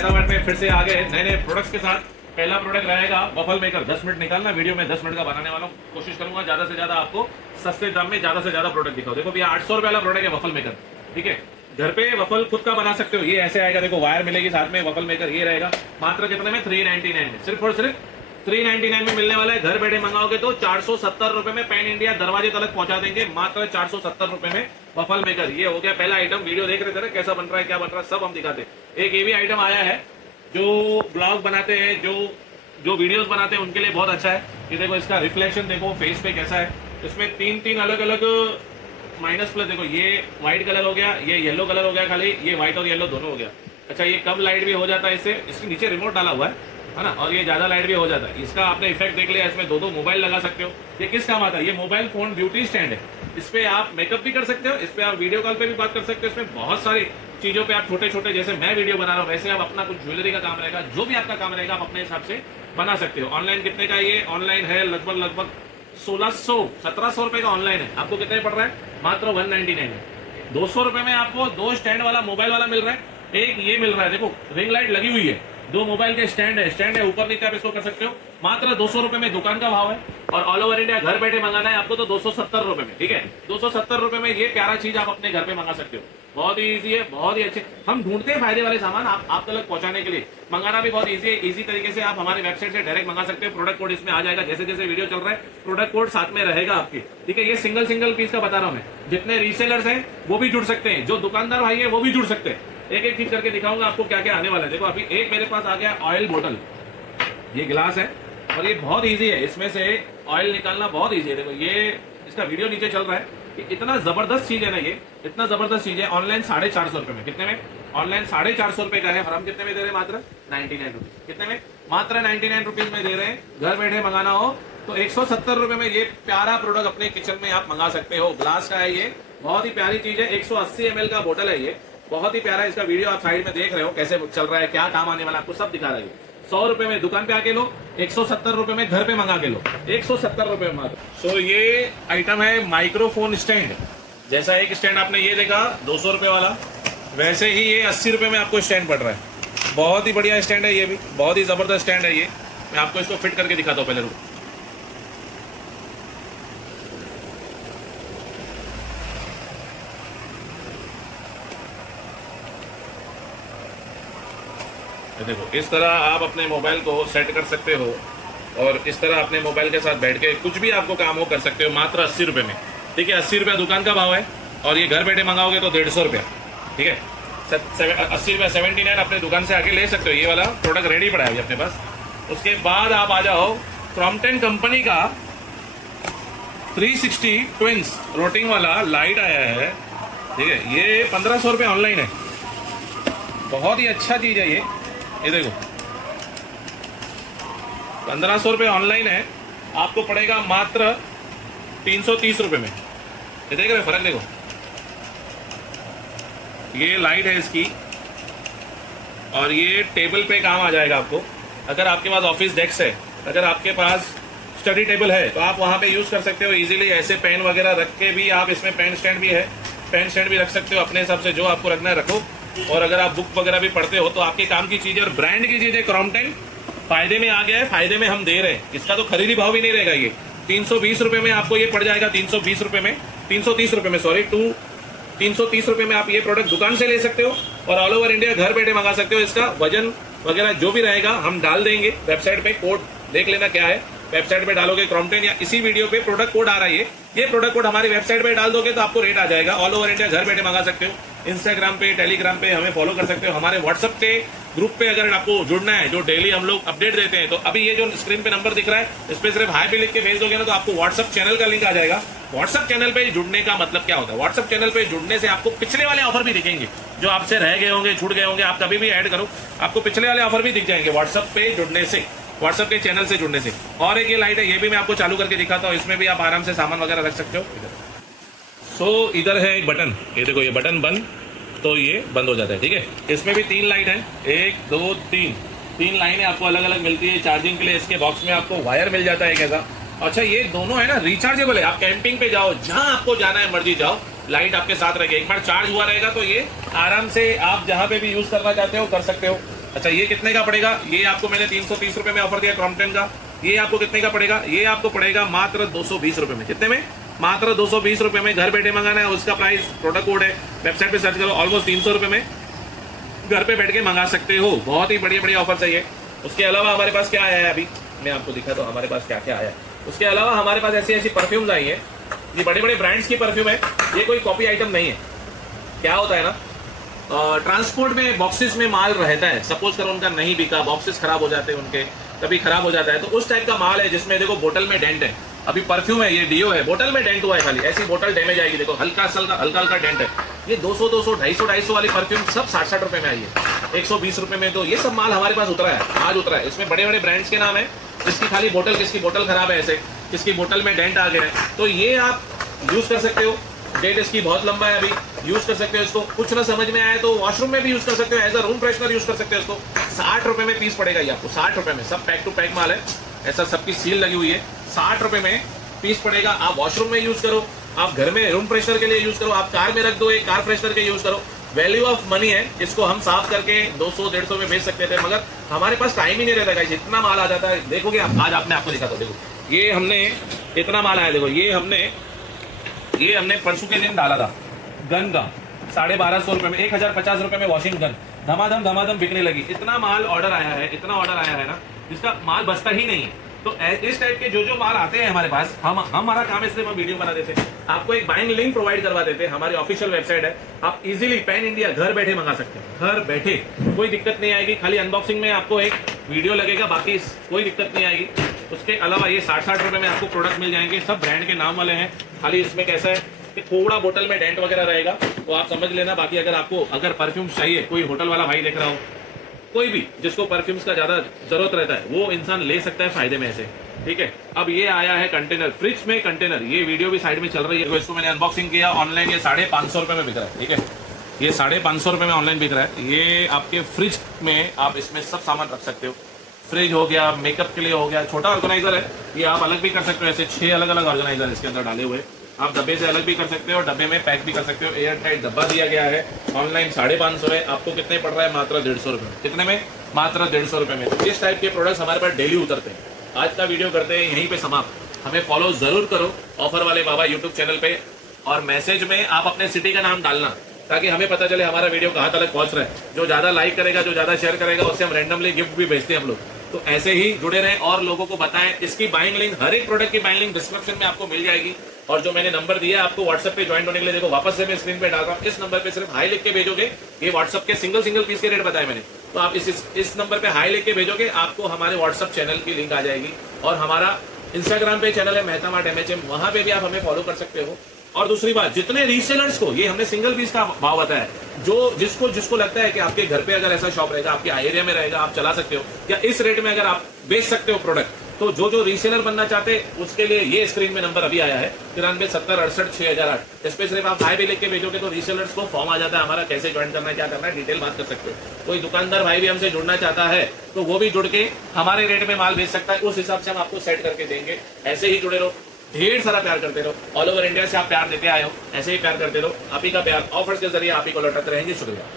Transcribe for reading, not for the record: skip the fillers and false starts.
हैदराबाद में फिर से आ गए नए नए प्रोडक्ट्स के साथ। पहला प्रोडक्ट रहेगा वफल मेकर। 10 मिनट निकालना, वीडियो में 10 मिनट का बनाने वाला हूँ। कोशिश करूंगा ज्यादा से ज्यादा आपको सस्ते दाम में ज्यादा से ज्यादा प्रोडक्ट दिखाओ। देखो भैया 800 रुपए वाला प्रोडक्ट है वफल मेकर, ठीक है। घर पे वफल खुद का बना सकते हो। ये ऐसे आएगा, देखो वायर मिलेगी साथ में। वफल मेकर ये रहेगा मात्र कितने में? 399 में, सिर्फ और सिर्फ 399 में मिलने वाला है। घर बैठे मंगाओगे तो 470 रुपए में पैन इंडिया दरवाजे तक पहुंचा देंगे, मात्र 470 रुपए में वफल मेकर। ये हो गया पहला आइटम। वीडियो देख रहे थे ना कैसा बन रहा है, क्या बन रहा है, सब हम दिखाते हैं। एक ये भी आइटम आया है जो ब्लॉग बनाते हैं, जो वीडियोस बनाते हैं उनके लिए बहुत अच्छा है। ये देखो इसका रिफ्लेक्शन देखो फेस पे कैसा है। इसमें तीन अलग अलग माइनस प्लस। देखो ये व्हाइट कलर हो गया, ये येलो कलर हो गया, खाली ये व्हाइट और येलो दोनों हो गया। अच्छा ये कम लाइट भी हो जाता है इससे। इसके नीचे रिमोट डाला हुआ है ना, और ये ज्यादा लाइट भी हो जाता है। इसका आपने इफेक्ट देख लिया। इसमें दो मोबाइल लगा सकते हो। ये किस काम आता है? ये मोबाइल फोन ब्यूटी स्टैंड है। इस पे आप मेकअप भी कर सकते हो, इस पे आप वीडियो कॉल पे भी बात कर सकते हो। इसमें बहुत सारी चीजों पे आप छोटे छोटे, जैसे मैं वीडियो बना रहा हूँ वैसे आप अपना कुछ ज्वेलरी का काम रहेगा, जो भी आपका काम रहेगा आप अपने हिसाब से बना सकते हो। ऑनलाइन कितने का? ये ऑनलाइन है लगभग 1600-1700 रुपए का ऑनलाइन है। आपको कितने पड़ रहा है? मात्र 199 में। 200 रुपए में आपको 2 स्टैंड वाला मोबाइल वाला मिल रहा है। एक ये मिल रहा है, देखो रिंग लाइट लगी हुई है, 2 मोबाइल के स्टैंड है ऊपर नीचे आप इसको कर सकते हो। मात्र 200 रुपए में दुकान का भाव है। और ऑल ओवर इंडिया घर बैठे मंगाना है आपको तो 270 रुपए में, ठीक है। 270 रुपए में ये प्यारा चीज आप अपने घर पे मंगा सकते हो। बहुत ही इजी है, बहुत ही अच्छे। हम ढूंढते हैं फायदे वाले सामान आप तक पहुंचाने के लिए। मंगाना भी बहुत इजी है। इजी तरीके से आप हमारे वेबसाइट से डायरेक्ट मंगा सकते हो। प्रोडक्ट कोड इसमें आ जाएगा, जैसे जैसे वीडियो चल रहा है प्रोडक्ट कोड साथ में रहेगा आपके, ठीक है। ये सिंगल पीस का बता रहा हूं मैं। जितने रीसेलर्स हैं वो भी जुड़ सकते हैं, जो दुकानदार भाई है वो भी जुड़ सकते हैं। एक एक चीज करके दिखाऊंगा आपको क्या क्या आने वाला है। देखो अभी एक मेरे पास आ गया ऑयल बोतल, ये गिलास है और ये बहुत इजी है। इसमें से ऑयल निकालना बहुत इजी है। देखो ये इसका वीडियो नीचे चल रहा है। इतना जबरदस्त चीज है ना, ये इतना जबरदस्त चीज है। ऑनलाइन 450 रुपए में, कितने में? ऑनलाइन 450 रुपए का है और हम कितने में दे रहे हैं? मात्र 99 रुपीज। कितने में? मात्र 99 रुपीज में दे रहे हैं। घर बैठे मंगाना हो तो 170 रुपए में ये प्यारा प्रोडक्ट अपने किचन में आप मंगा सकते हो। ग्लास का है ये, बहुत ही प्यारी चीज है। 180 ml का बोतल है ये, बहुत ही प्यारा। इसका वीडियो आप साइड में देख रहे हो कैसे चल रहा है, क्या काम आने वाला, आपको सब दिखा रहा है। 100 रुपए में दुकान पे आके लो, 170 रुपए में घर पे मंगा के लो, 170 रुपए में मात्र। सो ये आइटम है माइक्रोफोन स्टैंड। जैसा एक स्टैंड आपने ये देखा 200 रुपए वाला, वैसे ही ये 80 रुपए में आपको स्टैंड पड़ रहा है। बहुत ही बढ़िया स्टैंड है ये भी, बहुत ही जबरदस्त स्टैंड है ये। मैं आपको इसको फिट करके दिखाता हूँ पहले। रुको, देखो इस तरह आप अपने मोबाइल को सेट कर सकते हो और इस तरह अपने मोबाइल के साथ बैठ के कुछ भी आपको काम हो कर सकते हो, मात्र 80 रुपए में, ठीक है। 80 रुपया दुकान का भाव है और ये घर बैठे मंगाओगे तो 150 रुपया, ठीक है। 80 रुपया 79 अपने दुकान से आके ले सकते हो। ये वाला प्रोडक्ट रेडी पड़ा है अपने पास। उसके बाद आप आ जाओ क्रॉम्पटन कंपनी का 360 ट्विंस रोटिंग वाला लाइट आया है, ठीक है। ये 1500 रुपये ऑनलाइन है। बहुत ही अच्छा चीज है ये देखो 1500 रुपये ऑनलाइन है, आपको पड़ेगा मात्र 330 रुपये में। ये देख रहे फर्क? देखो ये लाइट है इसकी और ये टेबल पे काम आ जाएगा आपको। अगर आपके पास ऑफिस डेस्क है, अगर आपके पास स्टडी टेबल है तो आप वहां पे यूज कर सकते हो इजीली। ऐसे पेन वगैरह रख के भी आप, इसमें पेन स्टैंड भी है, पेन स्टैंड भी रख सकते हो अपने हिसाब से, जो आपको रखना है रखो। और अगर आप बुक वगैरह भी पढ़ते हो तो आपके काम की चीजें और ब्रांड की चीजें क्रॉम्पटन फायदे में आ गया है, फायदे में हम दे रहे हैं। इसका तो खरीदी भाव भी नहीं रहेगा। ये 320 रुपए में आपको ये पड़ जाएगा, 320 रुपए में, 330 रुपए में, सॉरी 330 रुपए में आप ये प्रोडक्ट दुकान से ले सकते हो और ऑल ओवर इंडिया घर बैठे मंगा सकते हो। इसका वजन वगैरह जो भी रहेगा हम डाल देंगे वेबसाइट पे। कोड देख लेना क्या है, वेबसाइट पे डालोगे क्रॉम्पटन या इसी वीडियो पे प्रोडक्ट कोड आ रहा है। ये प्रोडक्ट कोड हमारी वेबसाइट पे डाल दोगे तो आपको रेट आ जाएगा। ऑल ओवर इंडिया घर बैठे मंगा सकते हो। इंस्टाग्राम पे, टेलीग्राम पे हमें फॉलो कर सकते हो। हमारे व्हाट्सएप के ग्रुप पे अगर आपको जुड़ना है, जो डेली हम लोग अपडेट देते हैं, तो अभी ये जो स्क्रीन पे नंबर दिख रहा है इस पे सिर्फ हाई पे लिख के भेज दोगे ना तो आपको व्हाट्सएप चैनल का लिंक आ जाएगा। व्हाट्सएप चैनल पे जुड़ने का मतलब क्या होता है? व्हाट्सएप चैनल पे जुड़ने से आपको पिछले वाले ऑफर भी दिखेंगे, जो आपसे रह गए होंगे, छूट गए होंगे। आप कभी भी ऐड करो, आपको पिछले वाले ऑफर भी दिख जाएंगे व्हाट्सएप पे जुड़ने से, व्हाट्सएप के चैनल से जुड़ने से। और एक ये लाइट है, ये भी मैं आपको चालू करके दिखाता हूँ। इसमें भी आप आराम से सामान वगैरह रख सकते हो। सो इधर है एक बटन, ये देखो ये बटन बंद, तो ये बंद हो जाता है, ठीक है। इसमें भी 3 लाइट है, 1 2 3 लाइनें आपको अलग अलग मिलती है चार्जिंग के लिए। इसके बॉक्स में आपको वायर मिल जाता है कैसा। अच्छा ये दोनों है ना रिचार्जेबल है। आप कैंपिंग पे जाओ, जहां आपको जाना है मर्जी जाओ, लाइट आपके साथ रहेगी। एक बार चार्ज हुआ रहेगा तो ये आराम से आप जहां पे भी यूज करना चाहते हो कर सकते हो। अच्छा ये कितने का पड़ेगा? ये आपको मैंने 330 रुपए में ऑफर दिया क्रॉम्पटन का। ये आपको कितने का पड़ेगा? ये आपको पड़ेगा मात्र 220 रुपए में। कितने में? मात्र 220 रुपए में। घर बैठे मंगाना है, उसका प्राइस प्रोडक्ट कोड है, वेबसाइट पे सर्च करो, ऑलमोस्ट 300 रुपए में घर पे बैठ के मंगा सकते हो। बहुत ही बढ़िया बढ़िया ऑफर चाहिए। उसके अलावा हमारे पास क्या आया है, अभी मैं आपको दिखा तो हमारे पास क्या क्या आया है। उसके अलावा हमारे पास ऐसी ऐसी परफ्यूम्स आई है, ये बड़े बड़े ब्रांड्स की परफ्यूम है, ये कोई कॉपी आइटम नहीं है। क्या होता है ना, ट्रांसपोर्ट में बॉक्सेस में माल रहता है, सपोज करो उनका नहीं बिका, बॉक्सेस खराब हो जाते हैं उनके, कभी खराब हो जाता है, तो उस टाइप का माल है जिसमें देखो बोतल में डेंट है। अभी परफ्यूम है, ये डीओ है, बोतल में डेंट हुआ है खाली, ऐसी बोतल डैमेज आएगी, देखो हल्का हल्का डेंट है। ये 200 250 वाली परफ्यूम सब 60 रुपए में आई है, 120 रुपए में। तो ये सब माल हमारे पास उतरा है, आज उतरा है। इसमें बड़े बड़े ब्रांड्स के नाम है, जिसकी खाली बोतल, किसकी बोतल खराब है ऐसे, किसकी बोतल में डेंट आ गया है, तो ये आप यूज कर सकते हो। डेट इसकी बहुत लंबा है, अभी यूज कर सकते हो इसको। कुछ ना समझ में आए तो वॉशरूम में भी यूज कर सकते हो, as a room freshener use कर सकते हो इसको। 60 रुपए में पीस पड़ेगा ये आपको, 60 रुपए में। सब पैक टू पैक माल है, ऐसा सबकी सील लगी हुई है। 60 रुपए में पीस पड़ेगा। आप वॉशरूम में यूज करो, आप घर में रूम फ्रेशनर के लिए यूज करो, आप कार में रख दो, एक कार फ्रेशनर के यूज करो। वैल्यू ऑफ मनी है, इसको हम साफ करके 200-150 में बेच सकते थे, मगर हमारे पास टाइम ही नहीं रहता गाइस, इतना माल आ जाता है। देखोगे आप, आज आपने आपको दिखा दो, देखो ये हमने इतना माल आया, देखो ये हमने परसों के दिन डाला था गन का 1250 रुपए में, 1050 रुपए में वॉशिंग गन धमाधम बिकने लगी। इतना माल ऑर्डर आया है, इतना ऑर्डर आया है ना, जिसका माल बचता ही नहीं है। तो इस टाइप के जो माल आते हैं हमारे पास, हमारा काम है, इसलिए हम वीडियो बना देते हैं, आपको एक बाइंग लिंक प्रोवाइड करवा देते हैं। हमारी ऑफिशियल वेबसाइट है, आप इजीली पैन इंडिया घर बैठे मंगा सकते हैं, घर बैठे, कोई दिक्कत नहीं आएगी। खाली अनबॉक्सिंग में आपको एक वीडियो लगेगा, बाकी कोई दिक्कत नहीं आएगी। उसके अलावा ये 60 रुपए में आपको प्रोडक्ट मिल जाएंगे, सब ब्रांड के नाम वाले हैं। खाली इसमें कैसा है कि थोड़ा बोतल में डेंट वगैरह रहेगा, तो आप समझ लेना। बाकी अगर परफ्यूम चाहिए, कोई होटल वाला भाई देख रहा हो, कोई भी जिसको परफ्यूम्स का ज्यादा जरूरत रहता है, वो इंसान ले सकता है फायदे में से, ठीक है। अब ये आया है कंटेनर, फ्रिज में कंटेनर, ये वीडियो भी साइड में चल रही है। इसको मैंने अनबॉक्सिंग किया ऑनलाइन, ये 550 रुपए में बिक रहा है, ठीक है। ये 550 रुपए में ऑनलाइन बिक रहा है। ये आपके फ्रिज में आप इसमें सब सामान रख सकते हो। फ्रिज हो गया, मेकअप के लिए हो गया, छोटा ऑर्गेनाइजर है, ये आप अलग भी कर सकते हो। ऐसे 6 अलग अलग ऑर्गेनाइजर इसके अंदर डाले हुए, आप डब्बे से अलग भी कर सकते हो, डब्बे में पैक भी कर सकते हो। एयर टाइट डब्बा दिया गया है। ऑनलाइन 550 है, आपको कितने पड़ रहा है? मात्र 150 रुपए। कितने में? मात्र 150 रुपए में। तो इस टाइप के प्रोडक्ट्स हमारे पास डेली उतरते हैं। आज का वीडियो करते हैं यहीं पे समाप्त। हमें फॉलो जरूर करो ऑफर वाले बाबा यूट्यूब चैनल पे, और मैसेज में आप अपने सिटी का नाम डालना, ताकि हमें पता चले हमारा वीडियो कहाँ तक पहुंच रहा है। जो ज्यादा लाइक करेगा, जो ज्यादा शेयर करेगा, उससे हम रैंडमली गिफ्ट भी भेजते हैं हम लोग। तो ऐसे ही जुड़े रहें और लोगों को बताएं। इसकी बाइंग लिंक, हर एक प्रोडक्ट की बाइंग लिंक डिस्क्रिप्शन में आपको मिल जाएगी। और जो मैंने नंबर दिया है आपको व्हाट्सएप पे ज्वाइन होने के लिए, देखो वापस से मैं स्क्रीन पे डाल रहा हूँ। इस नंबर पे सिर्फ हाई लिख के भेजोगे, ये व्हाट्सएप के सिंगल पीस के रेट बताए मैंने, तो आप इस नंबर पे हाई लिख के भेजोगे, आपको हमारे व्हाट्सएप चैनल की लिंक आ जाएगी। और हमारा इंस्टाग्राम पे चैनल है मेहता मार्ट MHM, वहां पे भी आप हमें फॉलो कर सकते हो। और दूसरी बात, जितने रीसेलर्स को, ये हमने सिंगल पीस का भाव बताया, जो जिसको लगता है कि आपके घर पे अगर ऐसा शॉप रहेगा, आपके एरिया में रहेगा, आप चला सकते हो, या इस रेट में अगर आप बेच सकते हो प्रोडक्ट, तो जो रीसेलर बनना चाहते हैं उसके लिए ये स्क्रीन में नंबर अभी आया है 93 70 68 6008। इस पे सिर्फ आप हाई भी लिख के भेजोगे तो रीसेलर्स को फॉर्म आ जाता है हमारा, कैसे ज्वाइन करना है, क्या करना है, डिटेल बात कर सकते हो। कोई दुकानदार भाई भी हमसे जुड़ना चाहता है तो वो भी जुड़ के हमारे रेट में माल बेच सकता है, उस हिसाब से हम आपको सेट करके देंगे। ऐसे ही जुड़े रहो, ढेर सारा प्यार करते रहो। ऑल ओवर इंडिया से आप प्यार देते आए हो, ऐसे ही प्यार करते रहो। आप ही का प्यार ऑफर्स के जरिए आप ही को लौटाते रहेंगे। शुक्रिया।